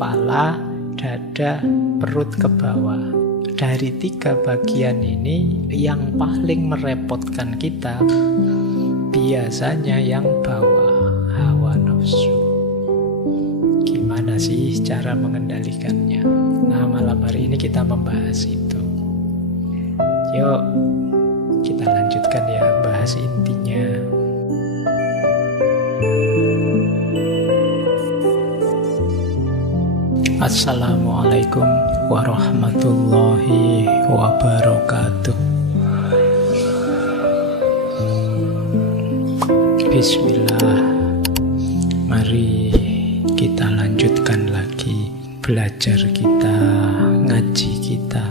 kepala, dada, perut ke bawah. Dari 3 bagian ini yang paling merepotkan kita biasanya yang bawah, hawa nafsu. Gimana sih cara mengendalikannya? Nah, malam hari ini kita membahas itu. Yuk, kita lanjutkan ya, bahas intinya. Assalamualaikum warahmatullahi wabarakatuh. Bismillah. Mari kita lanjutkan lagi belajar kita, ngaji kita.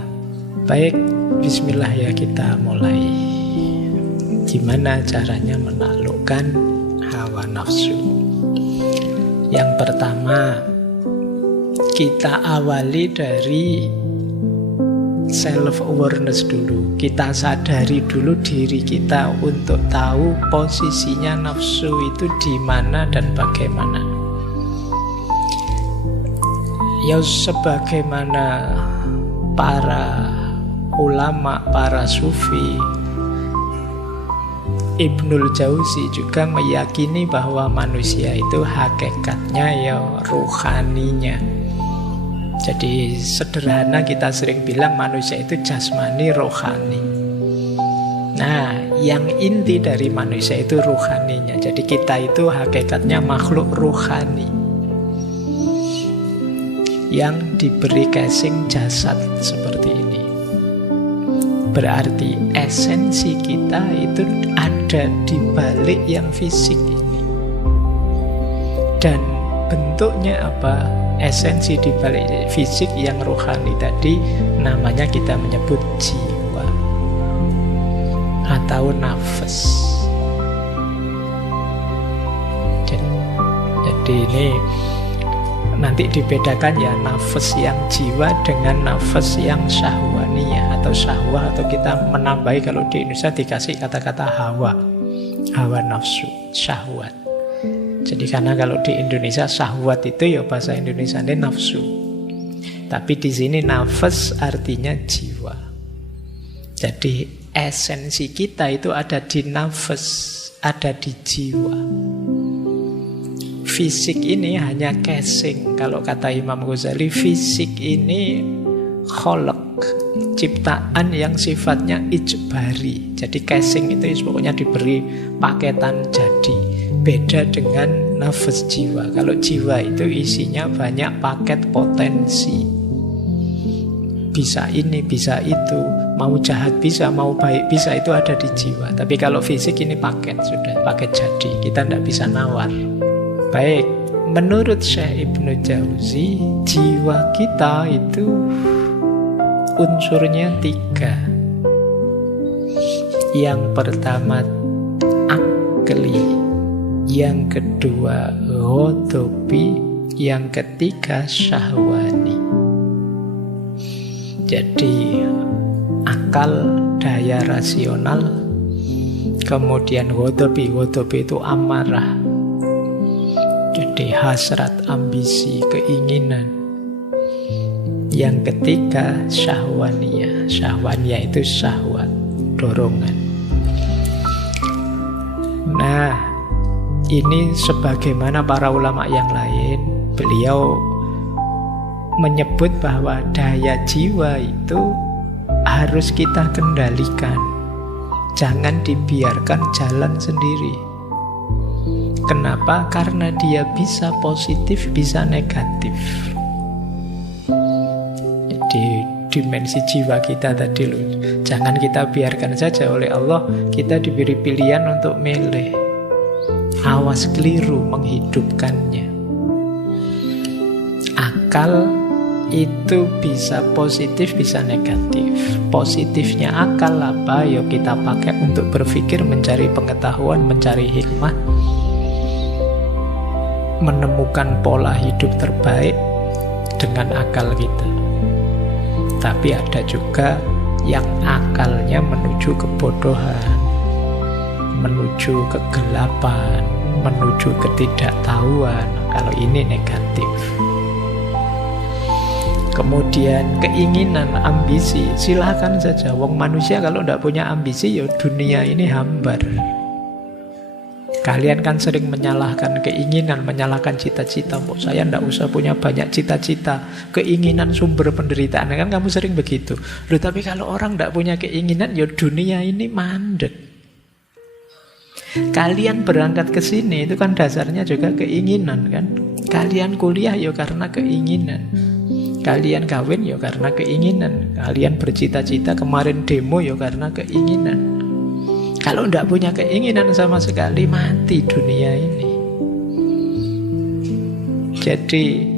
Baik, bismillah ya, kita mulai. Gimana caranya menaklukkan hawa nafsu? Yang pertama, kita awali dari self-awareness dulu. Kita sadari dulu diri kita untuk tahu posisinya nafsu itu di mana dan bagaimana. Ya, sebagaimana para ulama, para sufi, Ibnul Jauzi juga meyakini bahwa manusia itu hakikatnya ya ruhaninya. Jadi sederhana kita sering bilang manusia itu jasmani, rohani. Nah, yang inti dari manusia itu ruhaninya. Jadi kita itu hakikatnya makhluk ruhani yang diberi casing jasad seperti ini. Berarti esensi kita itu ada di balik yang fisik ini. Dan bentuknya apa? Esensi di balik fisik yang rohani tadi namanya kita menyebut jiwa atau nafas. Jadi ini nanti dibedakan ya, nafas yang jiwa dengan nafas yang syahwaniyah atau syahwah, atau kita menambahi kalau di Indonesia dikasih kata-kata hawa nafsu, syahwat. Jadi karena kalau di Indonesia syahwat itu ya bahasa Indonesia ini nafsu. Tapi di sini nafas artinya jiwa. Jadi esensi kita itu ada di nafas, ada di jiwa. Fisik ini hanya casing. Kalau kata Imam Ghazali, fisik ini kholaq, ciptaan yang sifatnya ijbari. Jadi casing itu pokoknya diberi paketan jadi. Beda dengan nafas jiwa. Kalau jiwa itu isinya banyak paket potensi. Bisa ini, bisa itu. Mau jahat bisa, mau baik bisa, itu ada di jiwa. Tapi kalau fisik ini paket, sudah paket jadi. Kita tidak bisa nawar. Baik, menurut Syekh Ibnu Jauzi, jiwa kita itu unsurnya 3. Yang pertama akli, yang kedua ghadabi, yang ketiga syahwani. Jadi akal, daya rasional, kemudian ghadabi itu amarah. Jadi hasrat, ambisi, keinginan. Yang ketiga syahwaniyah. Syahwaniyah itu syahwat, dorongan. Nah, ini sebagaimana para ulama yang lain, beliau menyebut bahwa daya jiwa itu harus kita kendalikan. Jangan dibiarkan jalan sendiri. Kenapa? Karena dia bisa positif, bisa negatif. Jadi dimensi jiwa kita tadi loh, jangan kita biarkan saja. Oleh Allah kita diberi pilihan untuk milih. Awas keliru menghidupkannya. Akal itu bisa positif, bisa negatif. Positifnya akal apa? Yuk kita pakai untuk berpikir, mencari pengetahuan, mencari hikmah, menemukan pola hidup terbaik dengan akal kita. Tapi ada juga yang akalnya menuju kebodohan, menuju kegelapan, menuju ketidaktahuan. Kalau ini negatif. Kemudian keinginan, ambisi, silahkan saja. Wong manusia kalau tidak punya ambisi, ya dunia ini hambar. Kalian kan sering menyalahkan keinginan, menyalahkan cita-cita. Saya tidak usah punya banyak cita-cita. Keinginan sumber penderitaan. Kan kamu sering begitu. Loh, tapi kalau orang tidak punya keinginan, ya dunia ini mandek. Kalian berangkat ke sini itu kan dasarnya juga keinginan kan. Kalian kuliah ya karena keinginan. Kalian kawin ya karena keinginan. Kalian bercita-cita kemarin demo ya karena keinginan. Kalau tidak punya keinginan sama sekali, mati dunia ini. Jadi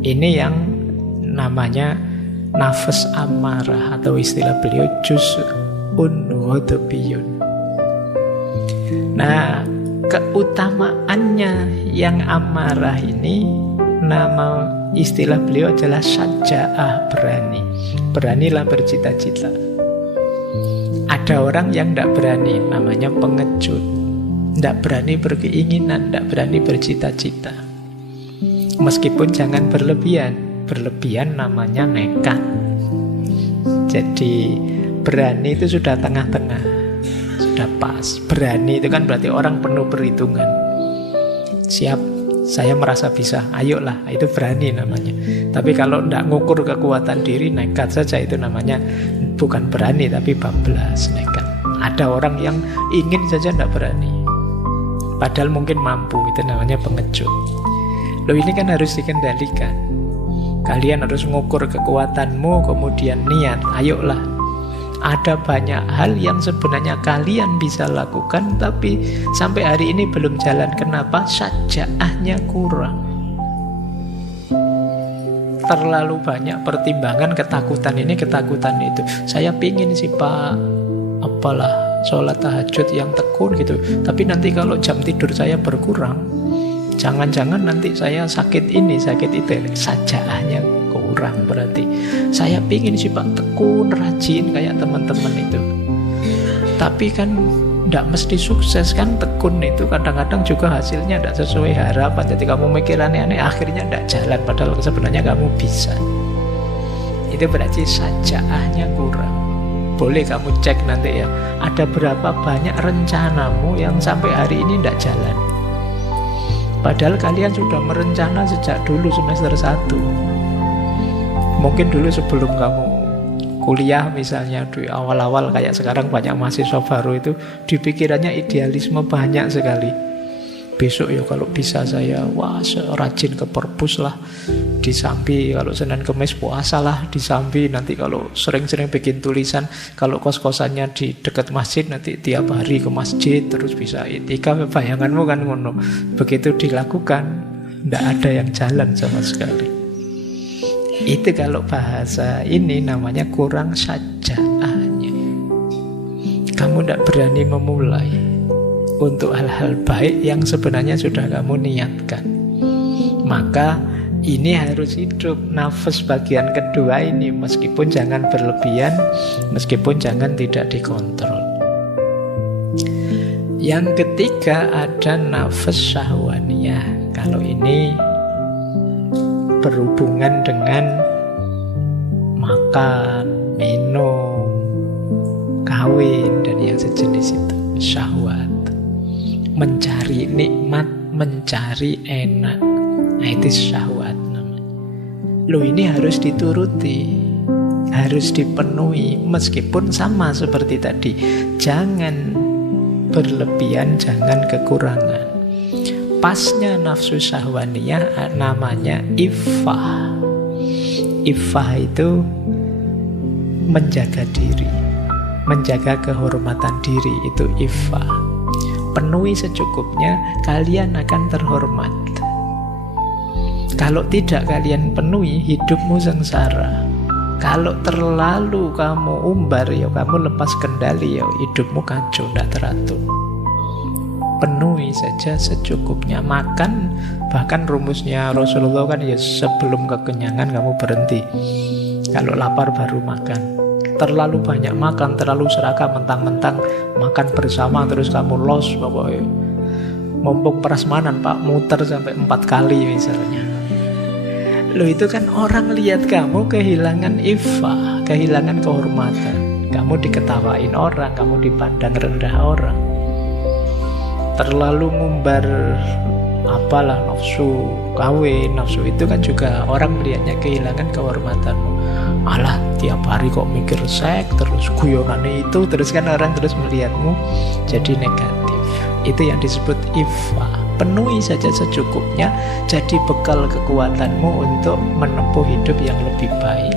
ini yang namanya nafas amarah, atau istilah beliau juz'un ghadabiyun. Nah, keutamaannya yang amarah ini, nama istilah beliau adalah syaja'ah, berani. Beranilah bercita-cita. Ada orang yang tidak berani, namanya pengecut. Tidak berani berkeinginan, tidak berani bercita-cita. Meskipun jangan berlebihan. Berlebihan namanya nekat. Jadi berani itu sudah tengah-tengah, sudah pas. Berani itu kan berarti orang penuh perhitungan. Siap, saya merasa bisa, ayolah, itu berani namanya. Tapi kalau tidak ngukur kekuatan diri, nekat saja, itu namanya bukan berani tapi bablas, nekat. Ada orang yang ingin saja tidak berani, padahal mungkin mampu, itu namanya pengecut. Loh, ini kan harus dikendalikan. Kalian harus ngukur kekuatanmu, kemudian niat, ayolah. Ada banyak hal yang sebenarnya kalian bisa lakukan, tapi sampai hari ini belum jalan. Kenapa? Syaja'ahnya kurang. Terlalu banyak pertimbangan, ketakutan ini, ketakutan itu. Saya pingin sih Pak, apalah, sholat tahajud yang tekun gitu. Tapi nanti kalau jam tidur saya berkurang, jangan-jangan nanti saya sakit ini, sakit itu. Syaja'ahnya kurang berarti. Saya pingin sih Pak tekun, rajin kayak teman-teman itu. Tapi kan tidak mesti sukses kan, tekun itu kadang-kadang juga hasilnya tidak sesuai harapan. Jadi kamu mikir aneh-aneh, akhirnya tidak jalan, padahal sebenarnya kamu bisa. Itu berarti syaja'ahnya kurang. Boleh kamu cek nanti ya, ada berapa banyak rencanamu yang sampai hari ini tidak jalan. Padahal kalian sudah merencana sejak dulu semester 1. Mungkin dulu sebelum kamu kuliah misalnya, di awal-awal kayak sekarang banyak mahasiswa baru itu di pikirannya idealisme banyak sekali. Besok ya kalau bisa saya rajin ke perpus lah di Sambi, kalau Senin Kemis puasa lah di Sambi, nanti kalau sering-sering bikin tulisan, kalau kos-kosannya di dekat masjid nanti tiap hari ke masjid terus bisa itikaf. Bayanganmu kan ngono. Begitu dilakukan tidak ada yang jalan sama sekali. Itu kalau bahasa ini namanya kurang syaja'ahnya. Kamu tidak berani memulai untuk hal-hal baik yang sebenarnya sudah kamu niatkan. Maka ini harus hidup nafas bagian kedua ini, meskipun jangan berlebihan, meskipun jangan tidak dikontrol. Yang ketiga ada nafas syahwaniyah. Kalau ini berhubungan dengan makan, minum, kawin, dan yang sejenis itu. Syahwat, mencari nikmat, mencari enak. Nah, itu syahwat namanya. Loh, ini harus dituruti, harus dipenuhi, meskipun sama seperti tadi. Jangan berlebihan, jangan kekurangan. Pasnya nafsu syahwaniyah namanya iffah. Iffah itu menjaga diri, menjaga kehormatan diri, itu iffah. Penuhi secukupnya, kalian akan terhormat. Kalau tidak kalian penuhi, hidupmu sengsara. Kalau terlalu kamu umbar, ya kamu lepas kendali, ya hidupmu kacau, tidak teratur. Penuhi saja secukupnya. Makan, bahkan rumusnya Rasulullah kan ya sebelum kekenyangan kamu berhenti. Kalau lapar baru makan. Terlalu banyak makan, terlalu serakah, mentang-mentang makan bersama terus kamu los pokoknya. Mumpung prasmanan Pak, muter sampai 4 kali misalnya. Loh, itu kan orang lihat kamu kehilangan iffah, kehilangan kehormatan. Kamu diketawain orang, kamu dipandang rendah orang. Terlalu ngumbar apalah nafsu kawin, nafsu itu kan juga orang melihatnya kehilangan kehormatanmu. Alah, tiap hari kok mikir seks, terus guyonannya itu, terus kan orang terus melihatmu jadi negatif. Itu yang disebut iffah. Penuhi saja secukupnya, jadi bekal kekuatanmu untuk menempuh hidup yang lebih baik.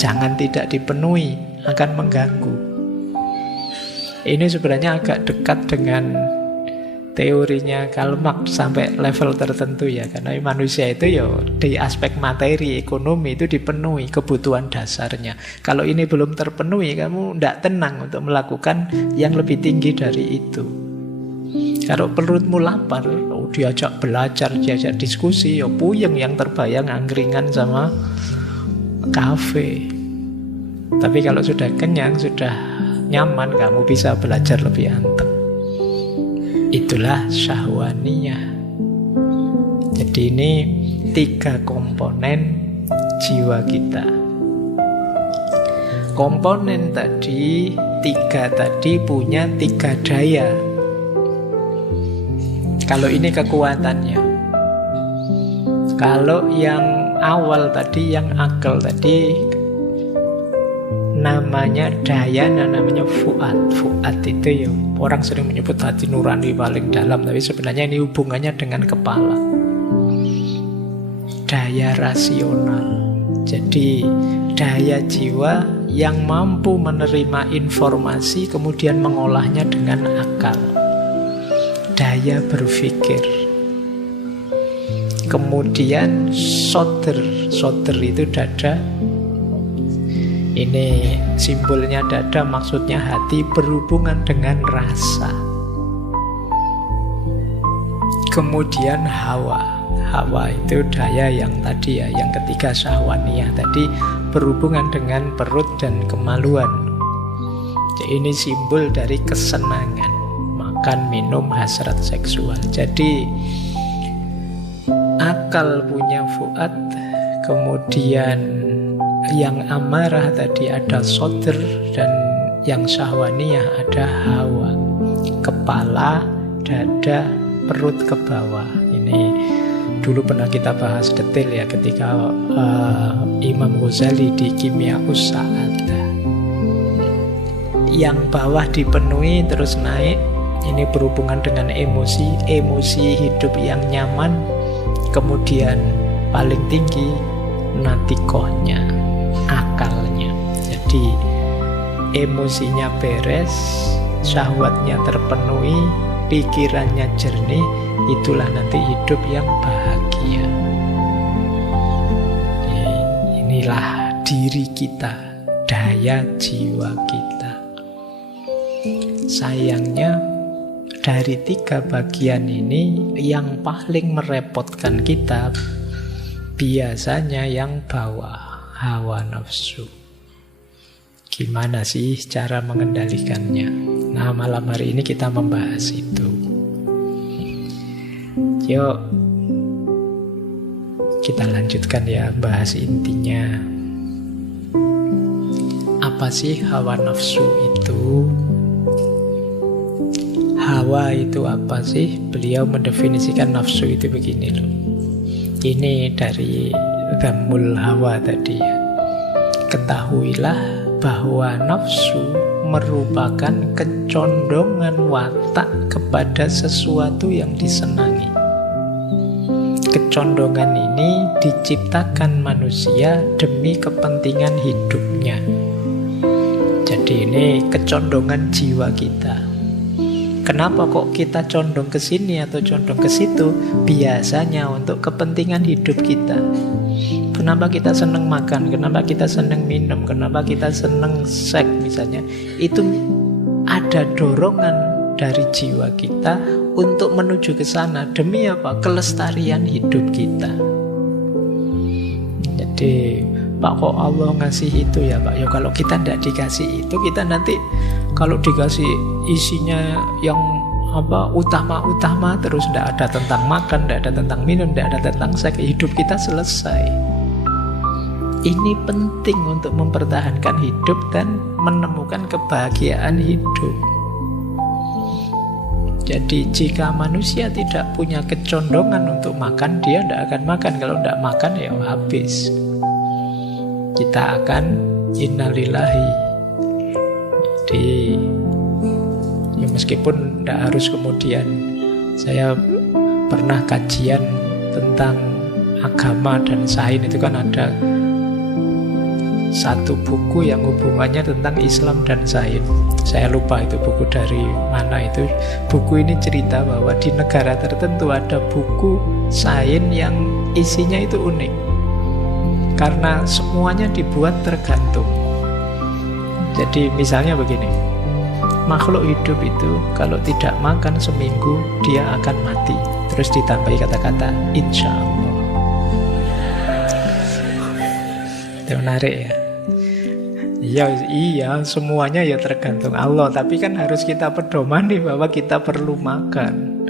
Jangan tidak dipenuhi, akan mengganggu. Ini sebenarnya agak dekat dengan teorinya Karl Marx sampai level tertentu ya. Karena manusia itu ya di aspek materi, ekonomi itu dipenuhi kebutuhan dasarnya. Kalau ini belum terpenuhi, kamu tidak tenang untuk melakukan yang lebih tinggi dari itu. Kalau perutmu lapar, diajak belajar, diajak diskusi, ya puyeng, yang terbayang angkringan sama kafe. Tapi kalau sudah kenyang, sudah nyaman, kamu bisa belajar lebih anteng. Itulah syahwaniyah. Jadi ini 3 komponen jiwa kita. Komponen tadi 3 tadi punya 3 daya. Kalau ini kekuatannya. Kalau yang awal tadi, yang akal tadi, namanya daya, namanya fuad. Fuad itu ya, orang sering menyebut hati nurani paling dalam, tapi sebenarnya ini hubungannya dengan kepala. Daya rasional. Jadi daya jiwa yang mampu menerima informasi kemudian mengolahnya dengan akal. Daya berpikir. Kemudian soder. Soder itu dada. Ini simbolnya dada, maksudnya hati berhubungan dengan rasa. Kemudian hawa. Hawa itu daya yang tadi ya, yang ketiga syahwaniyah tadi, berhubungan dengan perut dan kemaluan. Jadi ini simbol dari kesenangan. Makan, minum, hasrat seksual. Jadi akal punya fuad, kemudian yang amarah tadi ada soder, dan yang syahwaniyah ada hawa. Kepala, dada, perut ke bawah. Ini dulu pernah kita bahas detail ya ketika Imam Ghazali di Kimya'us Sa'adah. Yang bawah dipenuhi terus naik. Ini berhubungan dengan emosi, emosi hidup yang nyaman. Kemudian paling tinggi natikohnya, akalnya. Jadi emosinya beres, syahwatnya terpenuhi, pikirannya jernih, itulah nanti hidup yang bahagia. Inilah diri kita, daya jiwa kita. Sayangnya dari 3 bagian ini yang paling merepotkan kita biasanya yang bawah, hawa nafsu. Gimana sih cara mengendalikannya? Nah, malam hari ini kita membahas itu. Yuk kita lanjutkan ya, bahas intinya. Apa sih hawa nafsu itu? Hawa itu apa sih? Beliau mendefinisikan nafsu itu begini loh. Ini dari Dhammul Hawa tadi ya. Ketahuilah bahwa nafsu merupakan kecondongan watak kepada sesuatu yang disenangi. Kecondongan ini diciptakan manusia demi kepentingan hidupnya. Jadi ini kecondongan jiwa kita. Kenapa kok kita condong ke sini atau condong ke situ? Biasanya untuk kepentingan hidup kita. Kenapa kita senang makan? Kenapa kita senang minum? Kenapa kita senang seks misalnya? Itu ada dorongan dari jiwa kita untuk menuju ke sana. Demi apa? Kelestarian hidup kita. Jadi, Pak, kok Allah ngasih itu ya Pak? Ya kalau kita tidak dikasih itu, kita nanti kalau dikasih isinya yang utama terus, tidak ada tentang makan, tidak ada tentang minum, tidak ada tentang seks, hidup kita selesai. Ini penting untuk mempertahankan hidup dan menemukan kebahagiaan hidup. Jadi jika manusia tidak punya kecondongan untuk makan, dia tidak akan makan. Kalau tidak makan ya habis. Kita akan innalillahi. Jadi ya meskipun tidak harus kemudian. Saya pernah kajian tentang agama dan sains, itu kan ada satu buku yang hubungannya tentang Islam dan sains. Saya lupa itu buku dari mana itu. Buku ini cerita bahwa di negara tertentu ada buku sains yang isinya itu unik. Karena semuanya dibuat tergantung. Jadi misalnya begini, makhluk hidup itu kalau tidak makan seminggu dia akan mati. Terus ditambahi kata-kata insya Allah. Itu menarik ya. Iya, semuanya ya tergantung Allah. Tapi kan harus kita pedomani bahwa kita perlu makan.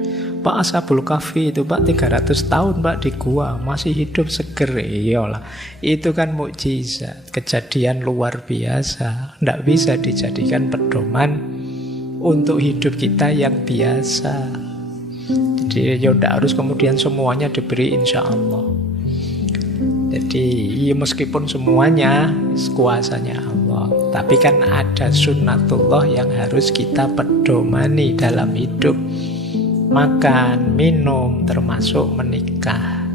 Pak Ashabul Kahfi itu Pak 300 tahun Pak di gua masih hidup seger. Iyalah, itu kan mukjizat, kejadian luar biasa. Tidak bisa dijadikan pedoman untuk hidup kita yang biasa. Jadi ya tidak harus kemudian semuanya diberi insya Allah. Jadi ya meskipun semuanya kuasanya Allah, tapi kan ada sunnatullah yang harus kita pedomani dalam hidup. Makan, minum, termasuk menikah.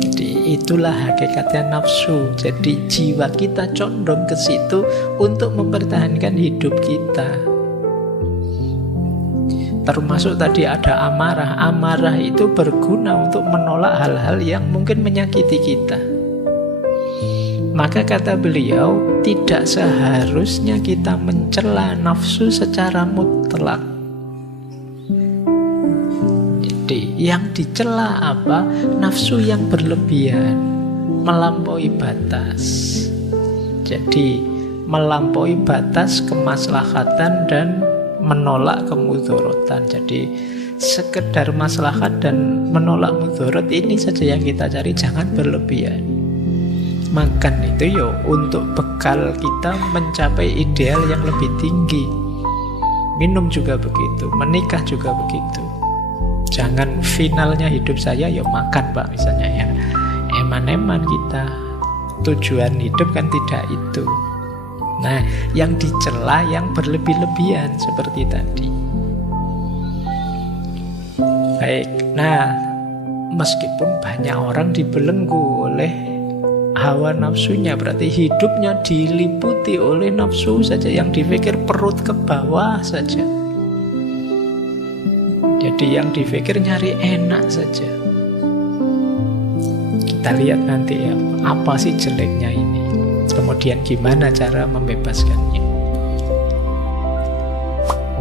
Jadi itulah hakikatnya nafsu. Jadi jiwa kita condong ke situ untuk mempertahankan hidup kita. Termasuk tadi ada amarah. Amarah itu berguna untuk menolak hal-hal yang mungkin menyakiti kita. Maka kata beliau, tidak seharusnya kita mencela nafsu secara mutlak. Jadi yang dicela apa? Nafsu yang berlebihan, melampaui batas. Jadi melampaui batas kemaslahatan dan menolak kemudorotan. Jadi sekedar maslahat dan menolak mudorot ini saja yang kita cari, jangan berlebihan. Makan itu yo untuk bekal kita mencapai ideal yang lebih tinggi. Minum juga begitu, menikah juga begitu. Jangan finalnya hidup saya ya makan Pak misalnya ya. Eman-eman kita. Tujuan hidup kan tidak itu. Nah, yang dicela yang berlebih-lebihan seperti tadi. Baik, nah meskipun banyak orang dibelenggu oleh hawa nafsunya, berarti hidupnya diliputi oleh nafsu saja, yang dipikir perut ke bawah saja. Jadi yang dipikir nyari enak saja. Kita lihat nanti ya, apa sih jeleknya ini. Kemudian gimana cara membebaskannya.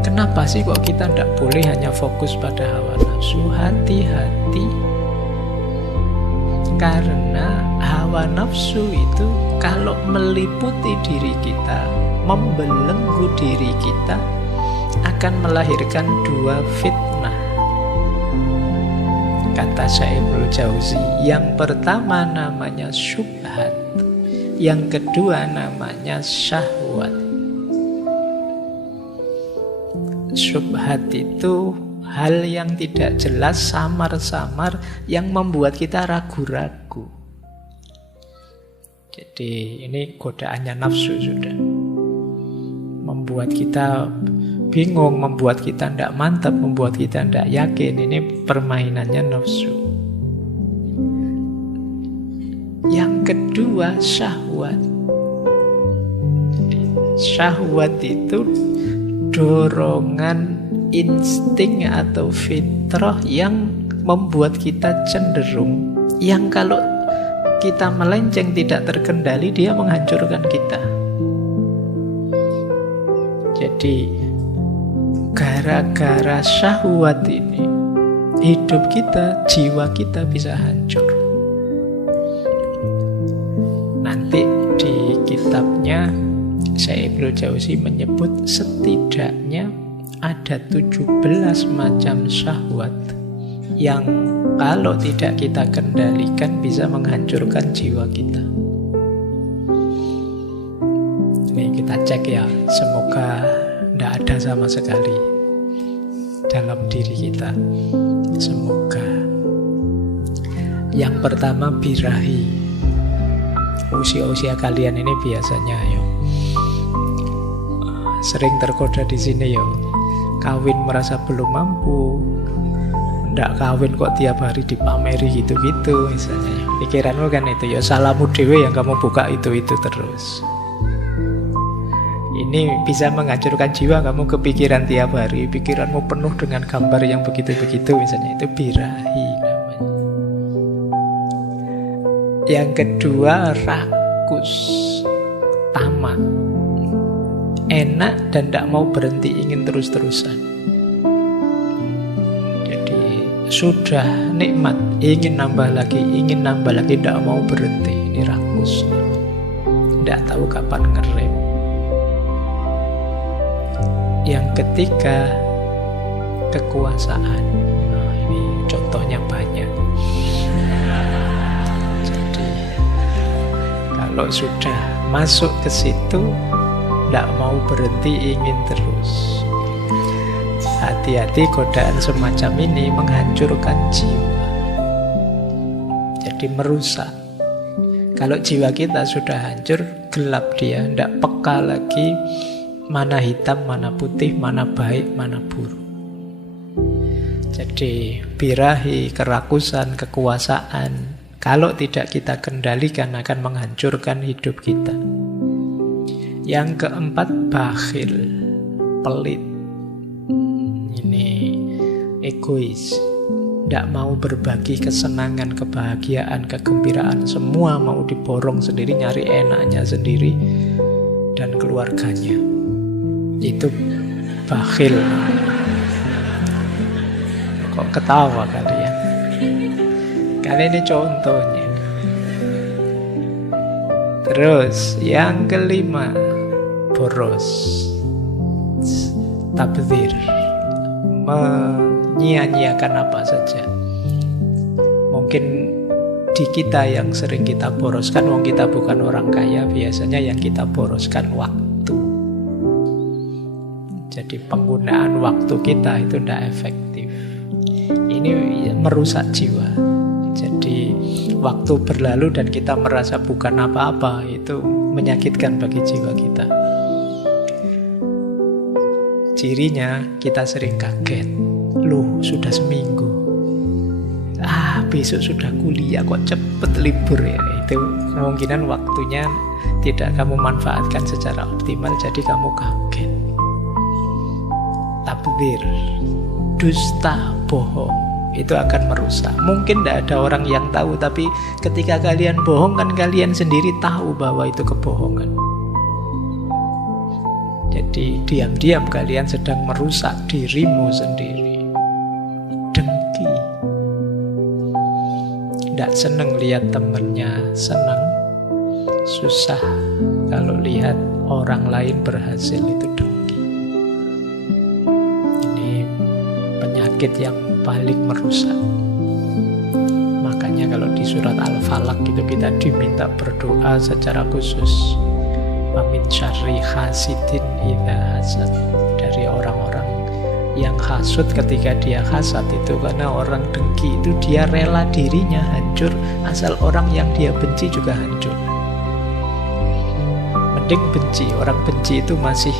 Kenapa sih kok kita tidak boleh hanya fokus pada hawa nafsu? Hati-hati. Karena hawa nafsu itu kalau meliputi diri kita, membelenggu diri kita, akan melahirkan dua fitnah. Kata Syaikh Jauzi, yang pertama namanya syubhat, yang kedua namanya syahwat. Syubhat itu hal yang tidak jelas, samar-samar, yang membuat kita ragu-ragu. Jadi ini godaannya nafsu sudah. Membuat kita bingung, membuat kita tidak mantap, membuat kita tidak yakin. Ini permainannya nafsu. Yang kedua syahwat. Syahwat itu dorongan insting atau fitrah yang membuat kita cenderung, yang kalau kita melenceng tidak terkendali, dia menghancurkan kita. Jadi gara-gara syahwat ini hidup kita, jiwa kita bisa hancur. Nanti di kitabnya Syaikh Ibnu Jauzi menyebut setidaknya ada 17 macam syahwat yang kalau tidak kita kendalikan bisa menghancurkan jiwa kita. Kita cek ya, semoga tidak ada sama sekali dalam diri kita. Semoga. Yang pertama, birahi. Usia-usia kalian ini biasanya yo sering tergoda di sini yo. Kawin merasa belum mampu, ndak kawin kok tiap hari dipameri gitu-gitu misalnya. Pikiranmu kan itu ya, salahmu dewe yang kamu buka itu terus. Ini bisa menghancurkan jiwa kamu, kepikiran tiap hari, pikiranmu penuh dengan gambar yang begitu-begitu misalnya, itu birahi namanya. Yang kedua, rakus, tamak, enak dan tidak mau berhenti, ingin terus-terusan. Jadi sudah nikmat, ingin nambah lagi, tidak mau berhenti. Ini rakus, tidak tahu kapan ngerem. Yang ketiga, kekuasaan. Nah, ini contohnya banyak. Jadi kalau sudah masuk ke situ, tidak mau berhenti, ingin terus. Hati-hati, godaan semacam ini menghancurkan jiwa. Jadi merusak. Kalau jiwa kita sudah hancur, gelap dia, tidak peka lagi mana hitam, mana putih, mana baik, mana buruk. Jadi birahi, kerakusan, kekuasaan, kalau tidak kita kendalikan akan menghancurkan hidup kita. Yang keempat, bakhil, pelit. Ini egois, tidak mau berbagi kesenangan, kebahagiaan, kegembiraan. Semua mau diborong sendiri, nyari enaknya sendiri dan keluarganya. Itu bakhil. Kok ketawa kalian? Kalian ini contohnya. Terus yang kelima, boros, tabdzir, menyia-nyiakan apa saja. Mungkin di kita yang sering kita boroskan, wong kita bukan orang kaya, biasanya yang kita boroskan waktu. Jadi penggunaan waktu kita itu tidak efektif. Ini merusak jiwa. Jadi waktu berlalu dan kita merasa bukan apa-apa, itu menyakitkan bagi jiwa kita. Cirinya kita sering kaget. Loh, sudah seminggu. Besok sudah kuliah, kok cepet libur ya. Itu kemungkinan waktunya tidak kamu manfaatkan secara optimal, jadi kamu kaget. Tabdzir, dusta, bohong, itu akan merusak. Mungkin tidak ada orang yang tahu, tapi ketika kalian bohong kan kalian sendiri tahu bahwa itu kebohongan. Jadi diam-diam kalian sedang merusak dirimu sendiri. Dengki, tidak senang lihat temennya senang, susah kalau lihat orang lain berhasil, itu dengki. Yang paling merusak. Makanya kalau di surat Al-Falaq itu kita diminta berdoa secara khusus, wa min syarri hasidin idza hasad, dari orang-orang yang hasud ketika dia hasad. Itu karena orang dengki itu dia rela dirinya hancur asal orang yang dia benci juga hancur. Mending benci, orang benci itu masih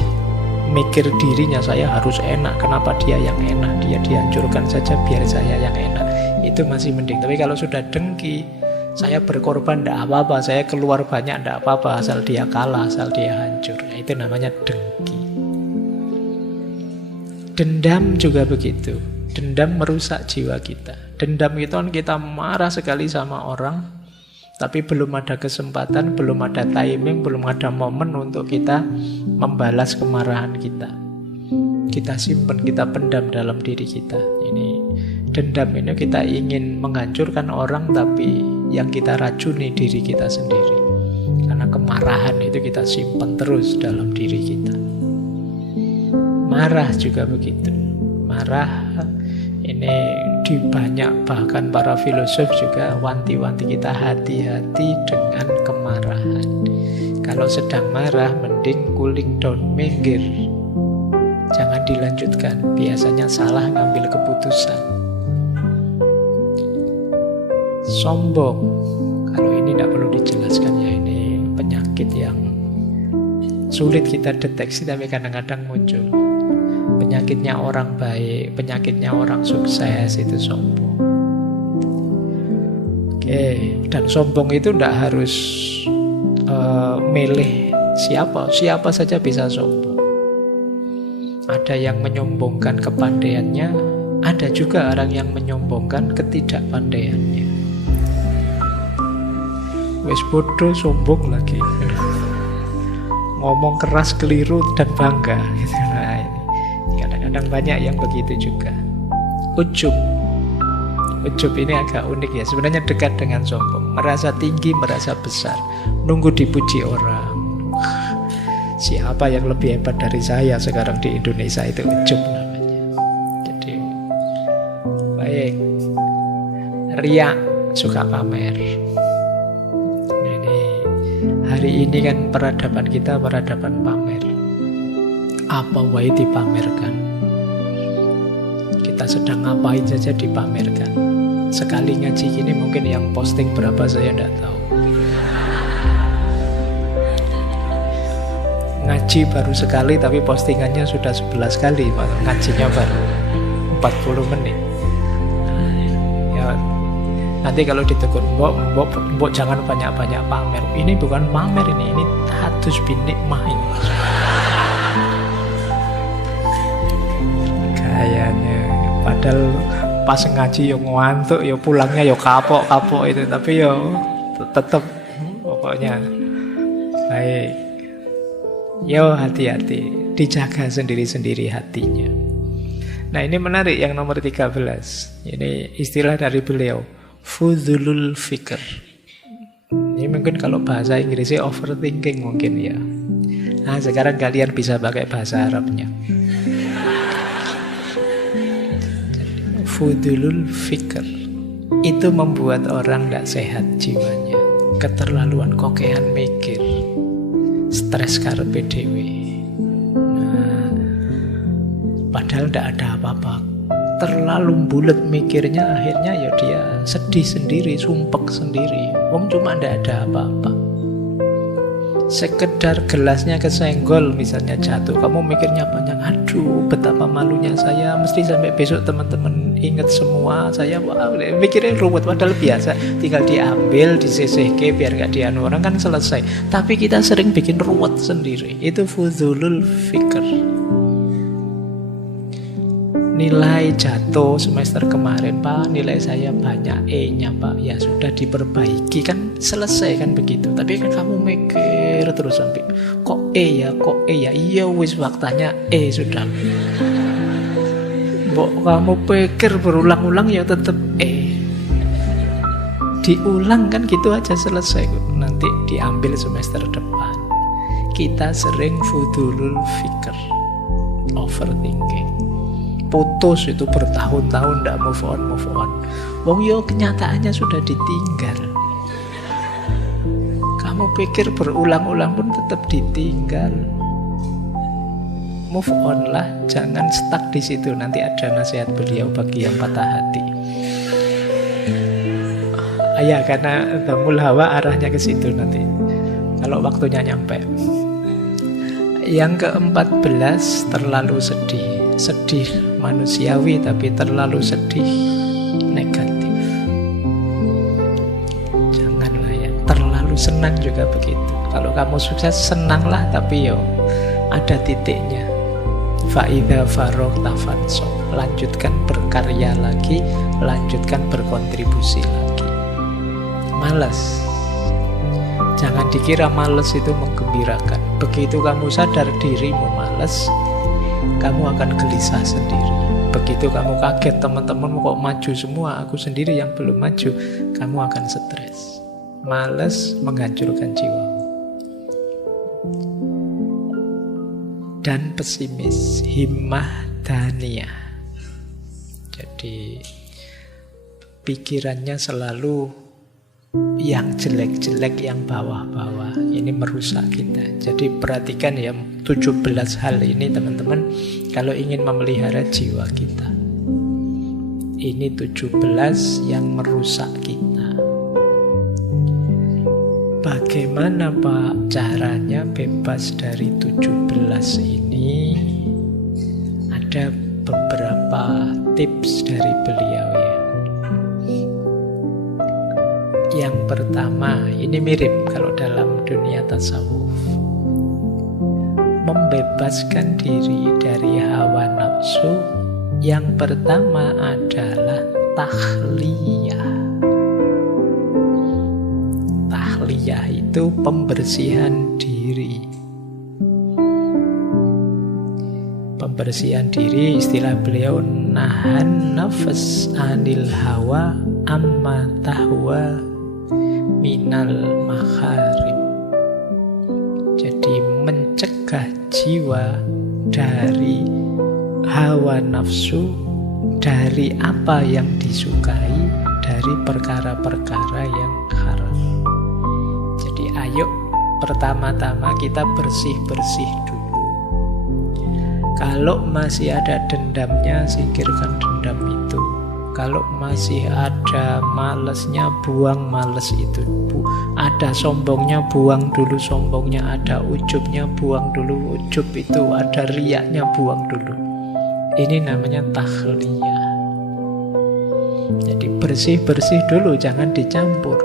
mikir dirinya, saya harus enak, kenapa dia yang enak, dia dihancurkan saja biar saya yang enak, itu masih mending. Tapi kalau sudah dengki, saya berkorban tidak apa-apa, saya keluar banyak tidak apa-apa, asal dia kalah, asal dia hancur, itu namanya dengki. Dendam juga begitu. Dendam merusak jiwa kita. Dendam itu kan kita marah sekali sama orang, tapi belum ada kesempatan, belum ada timing, belum ada momen untuk kita membalas kemarahan kita. Kita simpan, kita pendam dalam diri kita. Ini dendam ini kita ingin menghancurkan orang, tapi yang kita racuni diri kita sendiri. Karena kemarahan itu kita simpan terus dalam diri kita. Marah juga begitu. Marah ini di banyak, bahkan para filosof juga wanti-wanti kita hati-hati dengan kemarahan. Kalau sedang marah, mending mending cooling down, minggir. Jangan dilanjutkan, biasanya salah ngambil keputusan. Sombong, kalau ini tidak perlu dijelaskan ya, ini penyakit yang sulit kita deteksi tapi kadang-kadang muncul. Penyakitnya orang baik, penyakitnya orang sukses itu sombong. Oke, dan sombong itu tidak harus milih siapa saja bisa sombong. Ada yang menyombongkan kepandaiannya, ada juga orang yang menyombongkan ketidakpandaiannya. Wes bodoh sombong lagi, ngomong keras keliru dan bangga. Nah, ini kadang-kadang banyak yang begitu juga. Ujub ini agak unik ya, sebenarnya dekat dengan sombong. Merasa tinggi, merasa besar, nunggu dipuji orang. Siapa yang lebih hebat dari saya sekarang di Indonesia, itu ujub namanya. Jadi baik, riya, suka pamer. Ini hari ini kan peradaban kita peradaban pamer. Apa wae dipamerkan. Kita sedang ngapain saja dipamerkan. Sekali ngaji gini mungkin yang posting berapa saya tidak tahu. Ngaji baru sekali tapi postingannya sudah 11 kali. Ngajinya baru 40 menit. Nah, ya, nanti kalau ditegur, mbok jangan banyak-banyak pamer. Ini bukan pamer ini hadus bin nikmah ini. Kayaknya padahal pas ngaji yo ngantuk, yo pulangnya yo kapok itu, tapi yo tetap pokoknya baik. Yo hati-hati, dijaga sendiri-sendiri hatinya. Nah ini menarik yang nomor 13. Ini istilah dari beliau, fudzulul fikr. Ini mungkin kalau bahasa Inggrisnya overthinking mungkin ya. Nah sekarang kalian bisa pakai bahasa Arabnya. Fudzulul fikr itu membuat orang tidak sehat jiwanya. Keterlaluan kokean mikir, stres karepe dhewe. Nah, padahal tidak ada apa-apa. Terlalu bulet mikirnya, akhirnya ya dia sedih sendiri, sumpek sendiri. Wong cuma tidak ada apa-apa. Sekedar gelasnya kesenggol misalnya jatuh, kamu mikirnya banyak. Aduh, betapa malunya saya. Mesti sampai besok teman-teman ingat semua saya. Wah, mikirnya ruwet. Padahal biasa, tinggal diambil, disisihke biar gak dianu orang kan selesai. Tapi kita sering bikin ruwet sendiri. Itu fudzulul fikr. Nilai jatuh semester kemarin, Pak, nilai saya banyak E-nya, Pak. Ya sudah diperbaiki, kan selesai kan begitu. Tapi kan kamu mikir terus sampai kok E ya. Iya wis waktanya E sudah. Mbok kamu pikir berulang-ulang ya tetap E. Diulang kan gitu aja selesai. Nanti diambil semester depan. Kita sering fudzulul fikr, overthinking. Putus itu bertahun-tahun tidak move on. Wong yo kenyataannya sudah ditinggal. Kamu pikir berulang-ulang pun tetap ditinggal. Move on lah, jangan stuck di situ. Nanti ada nasihat beliau bagi yang patah hati. Ya karena Dhammul Hawa arahnya ke situ nanti. Kalau waktunya nyampe. Yang ke-14, terlalu sedih. Sedih manusiawi tapi terlalu sedih negatif. Janganlah ya. Terlalu senang juga begitu. Kalau kamu sukses senanglah tapi yo ada titiknya. Fa'idha faroghta fansab. Lanjutkan berkarya lagi, lanjutkan berkontribusi lagi. Malas. Jangan dikira malas itu menggembirakan. Begitu kamu sadar dirimu malas, kamu akan gelisah sendiri. Begitu kamu kaget teman-temanmu kok maju semua, aku sendiri yang belum maju, kamu akan stres. Malas menghancurkan jiwamu. Dan pesimis, himmah daniyah. Jadi pikirannya selalu yang jelek-jelek, yang bawah-bawah. Ini merusak kita. Jadi perhatikan ya 17 hal ini teman-teman, kalau ingin memelihara jiwa kita. Ini 17 yang merusak kita. Bagaimana Pak caranya bebas dari 17 ini? Ada beberapa tips dari beliau ya. Yang pertama, ini mirip kalau dalam dunia tasawuf. Membebaskan diri dari hawa nafsu. Yang pertama adalah tahliyah. Tahliyah itu pembersihan diri. Pembersihan diri, istilah beliau, nahan nafas anil hawa amma tahwa minal makharim. Jadi mencegah jiwa dari hawa nafsu, dari apa yang disukai, dari perkara-perkara yang haram. Jadi ayo pertama-tama kita bersih-bersih dulu. Kalau masih ada dendamnya, singkirkan dendam itu. Kalau masih ada malesnya, buang males itu. Ada sombongnya, buang dulu sombongnya. Ada ujubnya, buang dulu ujub itu. Ada riaknya, buang dulu. Ini namanya tahliyah. Jadi bersih-bersih dulu, jangan dicampur.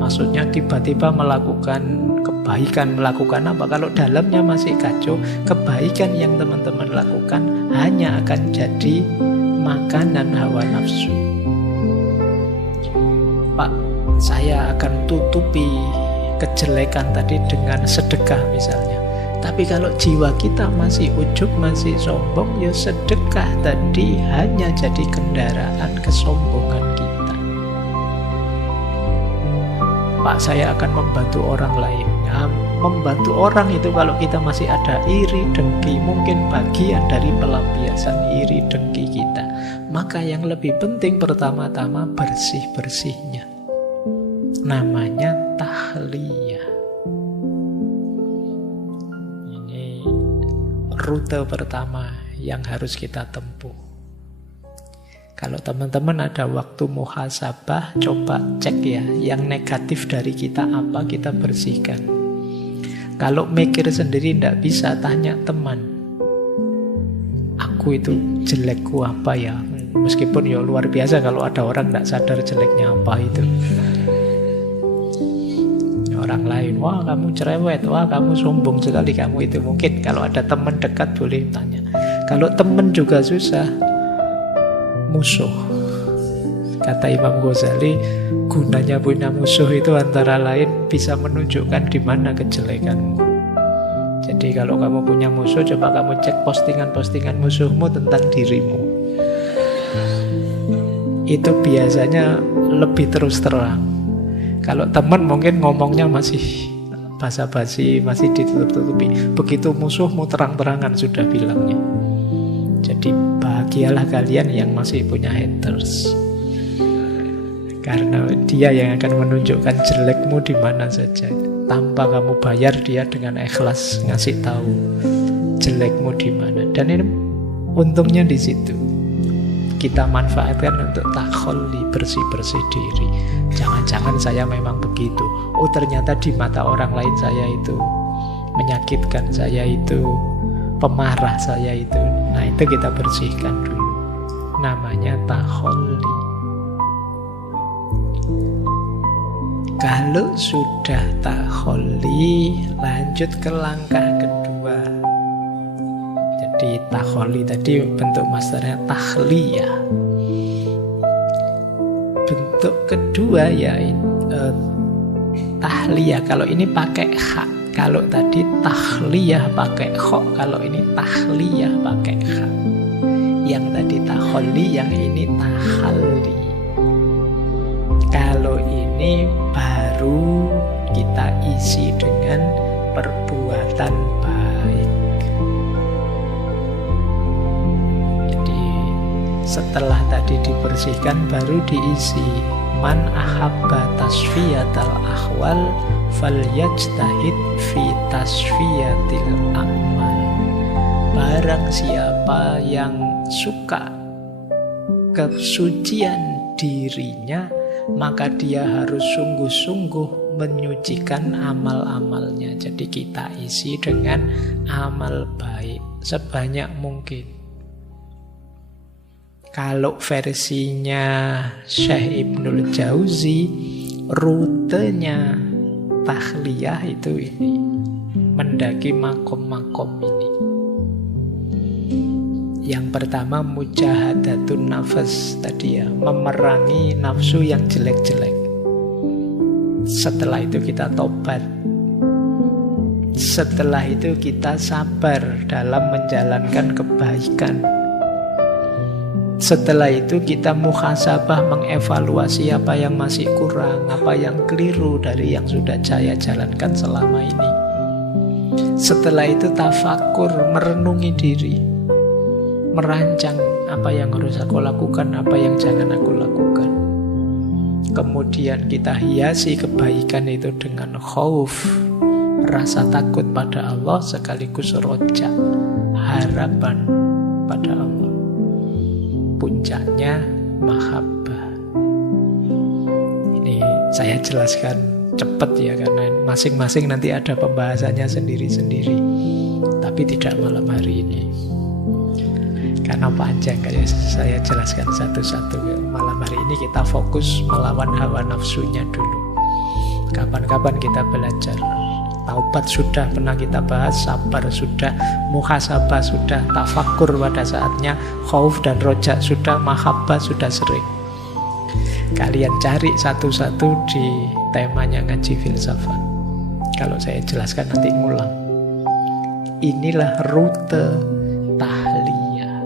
Maksudnya tiba-tiba melakukan kebaikan, melakukan apa? Kalau dalamnya masih kacau, kebaikan yang teman-teman lakukan hanya akan jadi makanan hawa nafsu. Pak, saya akan tutupi kejelekan tadi dengan sedekah misalnya. Tapi kalau jiwa kita masih ujub, masih sombong, ya sedekah tadi hanya jadi kendaraan kesombongan kita. Pak, saya akan membantu orang lain. Ya, membantu orang itu kalau kita masih ada iri, dengki, mungkin bagian dari pelampiasan iri, dengki kita. Maka yang lebih penting pertama-tama bersih-bersihnya. Namanya tahliyah. Ini rute pertama yang harus kita tempuh. Kalau teman-teman ada waktu muhasabah, coba cek ya, yang negatif dari kita apa kita bersihkan. Kalau mikir sendiri tidak bisa, tanya teman. Aku itu jelekku apa ya? Meskipun ya luar biasa kalau ada orang tidak sadar jeleknya apa itu. Orang lain, wah kamu cerewet, wah kamu sombong sekali kamu itu. Mungkin kalau ada teman dekat boleh tanya. Kalau teman juga susah, musuh. Kata Imam Ghazali, gunanya punya musuh itu antara lain bisa menunjukkan di mana kejelekanmu. Jadi kalau kamu punya musuh, coba kamu cek postingan-postingan musuhmu tentang dirimu. Itu biasanya lebih terus terang. Kalau teman mungkin ngomongnya masih basa-basi, masih ditutup-tutupi. Begitu musuhmu terang-terangan sudah bilangnya. Jadi bahagialah kalian yang masih punya haters. Karena dia yang akan menunjukkan jelekmu di mana saja. Tanpa kamu bayar, dia dengan ikhlas ngasih tahu jelekmu di mana. Dan ini untungnya di situ. Kita manfaatkan untuk takholli, bersih-bersih diri. Jangan-jangan saya memang begitu. Oh ternyata di mata orang lain saya itu menyakitkan, saya itu pemarah, saya itu. Nah itu kita bersihkan dulu. Namanya takholli. Kalau sudah takholli, lanjut ke langkah kedua. Jadi takholli tadi bentuk masternya tahliyah. Bentuk kedua ya tahliyah. Kalau ini pakai ha. Kalau tadi tahliyah pakai kho. Kalau ini tahliyah pakai ha. Yang tadi takholli, yang ini tahalli. Kalau ini baru kita isi dengan perbuatan baik. Jadi setelah tadi dibersihkan baru diisi. man ahabba tasfiyatal ahwal falyajtahid fi tasfiyatil amal. Barang siapa yang suka kesucian dirinya, maka dia harus sungguh-sungguh menyucikan amal-amalnya. Jadi kita isi dengan amal baik sebanyak mungkin. Kalau versinya Syekh Ibnul Jauzi, rutenya tahliyah itu ini, mendaki makom-makom ini. Yang pertama mujahadatun nafas tadi ya, memerangi nafsu yang jelek-jelek. Setelah itu kita tobat. Setelah itu kita sabar dalam menjalankan kebaikan. Setelah itu kita muhasabah, mengevaluasi apa yang masih kurang, apa yang keliru dari yang sudah saya jalankan selama ini. Setelah itu tafakur, merenungi diri, merancang apa yang harus aku lakukan, apa yang jangan aku lakukan. Kemudian kita hiasi kebaikan itu dengan khauf, rasa takut pada Allah, sekaligus roja, harapan pada Allah. Puncaknya mahabbah. Ini saya jelaskan cepat ya, karena masing-masing nanti ada pembahasannya sendiri-sendiri. Tapi tidak malam hari ini, karena panjang kayak saya jelaskan satu-satu. Malam hari ini kita fokus melawan hawa nafsunya dulu. Kapan-kapan kita belajar. Taubat sudah pernah kita bahas, sabar sudah, muhasabah sudah, tafakur pada saatnya, khauf dan roja sudah, mahabbah sudah sering. Kalian cari satu-satu di temanya ngaji filsafat. Kalau saya jelaskan nanti ngulang. Inilah rute tahliyah.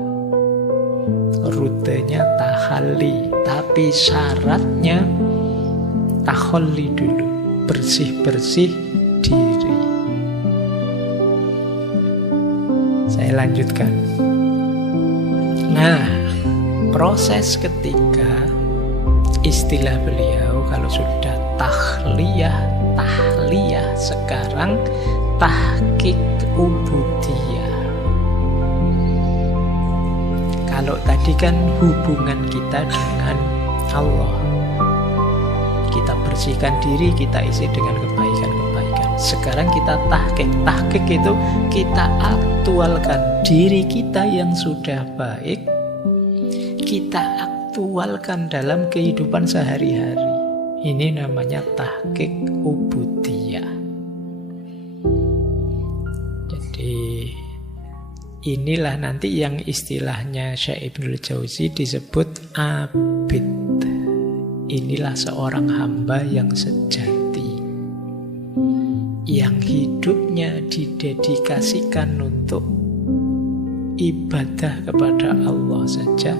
Rutenya tahalli, tapi syaratnya tahalli dulu, bersih-bersih diri. Saya lanjutkan. Nah, proses ketiga, istilah beliau kalau sudah tahliyah, sekarang tahqiq ubudiyah. Kalau tadi kan hubungan kita dengan Allah, kita bersihkan diri, kita isi dengan kebaikan-kebaikan. Sekarang kita tahqiq. Tahqiq itu kita aktualkan diri kita yang sudah baik, kita aktualkan dalam kehidupan sehari-hari. Ini namanya tahqiq ubudiyah. Jadi inilah nanti yang istilahnya Syekh Ibnul Jauzi disebut abid. Inilah seorang hamba yang sejati, yang hidupnya didedikasikan untuk ibadah kepada Allah saja.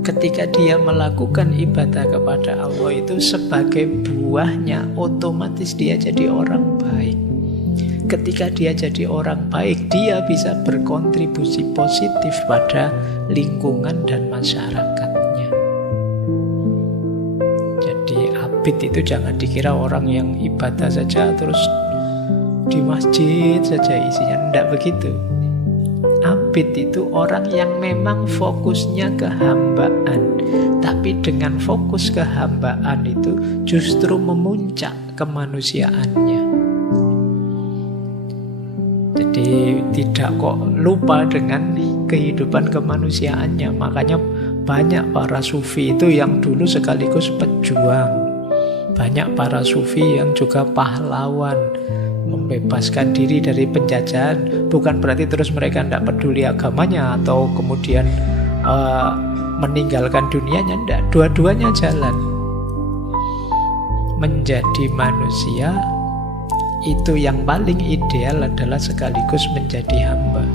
Ketika dia melakukan ibadah kepada Allah itu sebagai buahnya, otomatis dia jadi orang baik. Ketika dia jadi orang baik, dia bisa berkontribusi positif pada lingkungan dan masyarakatnya. Jadi abid itu jangan dikira orang yang ibadah saja terus di masjid saja isinya. Tidak begitu. Abid itu orang yang memang fokusnya kehambaan, tapi dengan fokus kehambaan itu justru memuncak kemanusiaannya. Jadi tidak kok lupa dengan kehidupan kemanusiaannya. Makanya banyak para sufi itu yang dulu sekaligus pejuang, banyak para sufi yang juga pahlawan, membebaskan diri dari penjajahan. Bukan berarti terus mereka tidak peduli agamanya atau kemudian meninggalkan dunianya. Tidak, dua-duanya jalan. Menjadi manusia itu yang paling ideal adalah sekaligus menjadi hamba.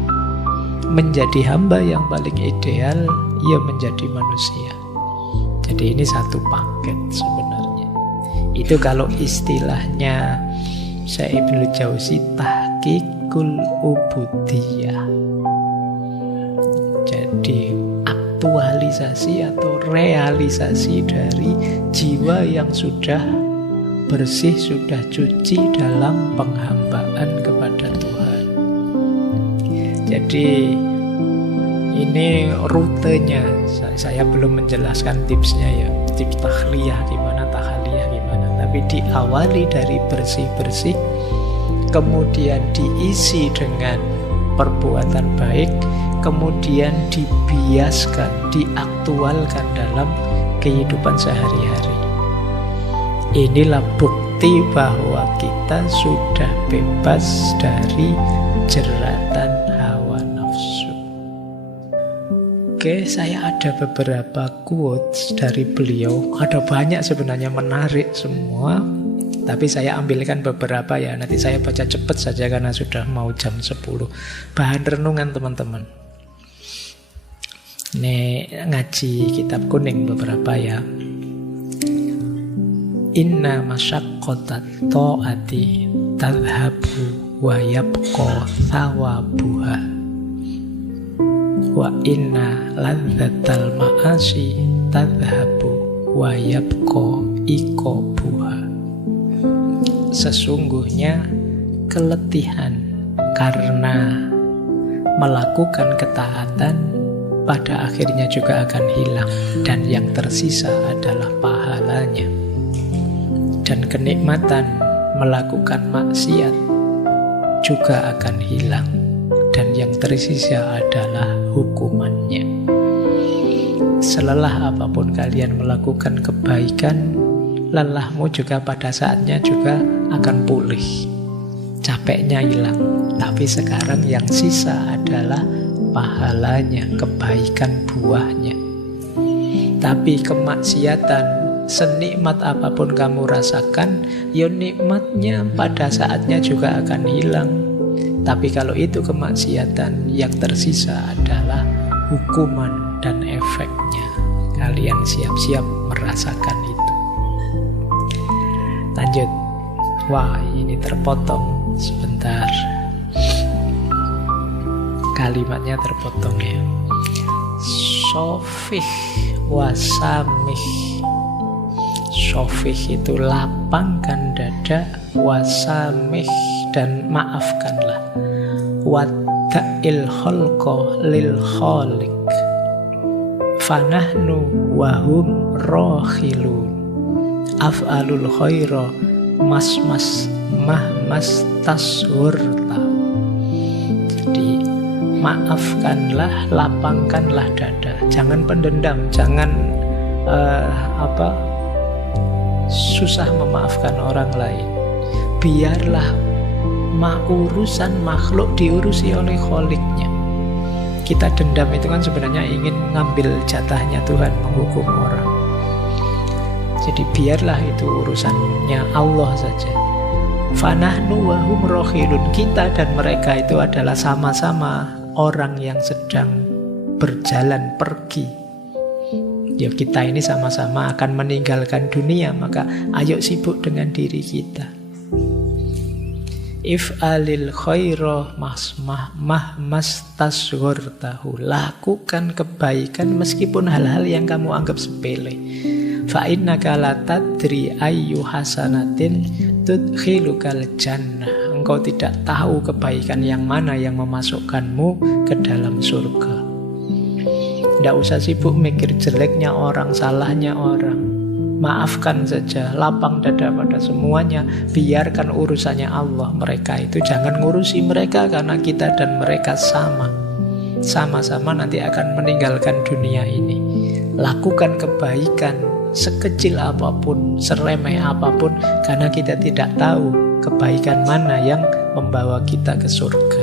Menjadi hamba yang paling ideal ia menjadi manusia. Jadi ini satu paket sebenarnya. Itu kalau istilahnya Syekh Ibnul Jauzi tahqiqul ubudiyah. Jadi aktualisasi atau realisasi dari jiwa yang sudah bersih, sudah suci dalam penghambaan kepada Tuhan. Jadi ini rutenya. Saya belum menjelaskan tipsnya ya. Tips tahliyah gimana, tahaliyah gimana. Tapi diawali dari bersih-bersih, kemudian diisi dengan perbuatan baik, kemudian dibiaskan, diaktualkan dalam kehidupan sehari-hari. Inilah bukti bahwa kita sudah bebas dari jeratan hawa nafsu. Oke, saya ada beberapa quotes dari beliau. Ada banyak sebenarnya, menarik semua. Tapi saya ambilkan beberapa ya. Nanti saya baca cepat saja karena sudah mau jam 10. Bahan renungan teman-teman. Ini ngaji kitab kuning beberapa ya. Inna masyaqqatat ta'ati tadhabu wa yabqa thawabuha wa inna ladzatal ma'asi tadhabu wa yabqa iqabuha. Sesungguhnya keletihan karena melakukan ketaatan pada akhirnya juga akan hilang, dan yang tersisa adalah pahalanya. Dan kenikmatan melakukan maksiat juga akan hilang, dan yang tersisa adalah hukumannya. Selelah apapun kalian melakukan kebaikan, lelahmu juga pada saatnya juga akan pulih. Capeknya hilang, tapi sekarang yang sisa adalah pahalanya, kebaikan buahnya. Tapi kemaksiatan, senikmat apapun kamu rasakan, ya nikmatnya pada saatnya juga akan hilang. Tapi kalau itu kemaksiatan, yang tersisa adalah hukuman dan efeknya. Kalian siap-siap merasakan itu. Lanjut. Wah, ini terpotong sebentar. Kalimatnya terpotong ya. Sofih wasamih. Sofih itu lapangkan dada, wasamih dan maafkanlah. Wadda'il khalqa lil khaliq. Fanahnu wahum rohilun. Af'alul khaira mas mahmas tashurta. Jadi maafkanlah, lapangkanlah dada. Jangan pendendam, jangan susah memaafkan orang lain. Biarlah urusan makhluk diurusi oleh Kholiknya. Kita dendam itu kan sebenarnya ingin ngambil jatahnya Tuhan, menghukum orang. Jadi biarlah itu urusannya Allah saja. Fanahnu wahum rohilun. Kita dan mereka itu adalah sama-sama orang yang sedang berjalan pergi. Ya, kita ini sama-sama akan meninggalkan dunia, maka ayo sibuk dengan diri kita. If'alil khaira mahmastasghurtahu. Lakukan kebaikan meskipun hal-hal yang kamu anggap sepele. Fa innaka la tadri ayyu hasanatin tudkhilukal jannah. Engkau tidak tahu kebaikan yang mana yang memasukkanmu ke dalam surga. Tidak usah sibuk mikir jeleknya orang, salahnya orang. Maafkan saja, lapang dada pada semuanya. Biarkan urusannya Allah. Mereka itu jangan ngurusi mereka, karena kita dan mereka sama. Sama-sama nanti akan meninggalkan dunia ini. Lakukan kebaikan sekecil apapun, seremeh apapun, karena kita tidak tahu kebaikan mana yang membawa kita ke surga.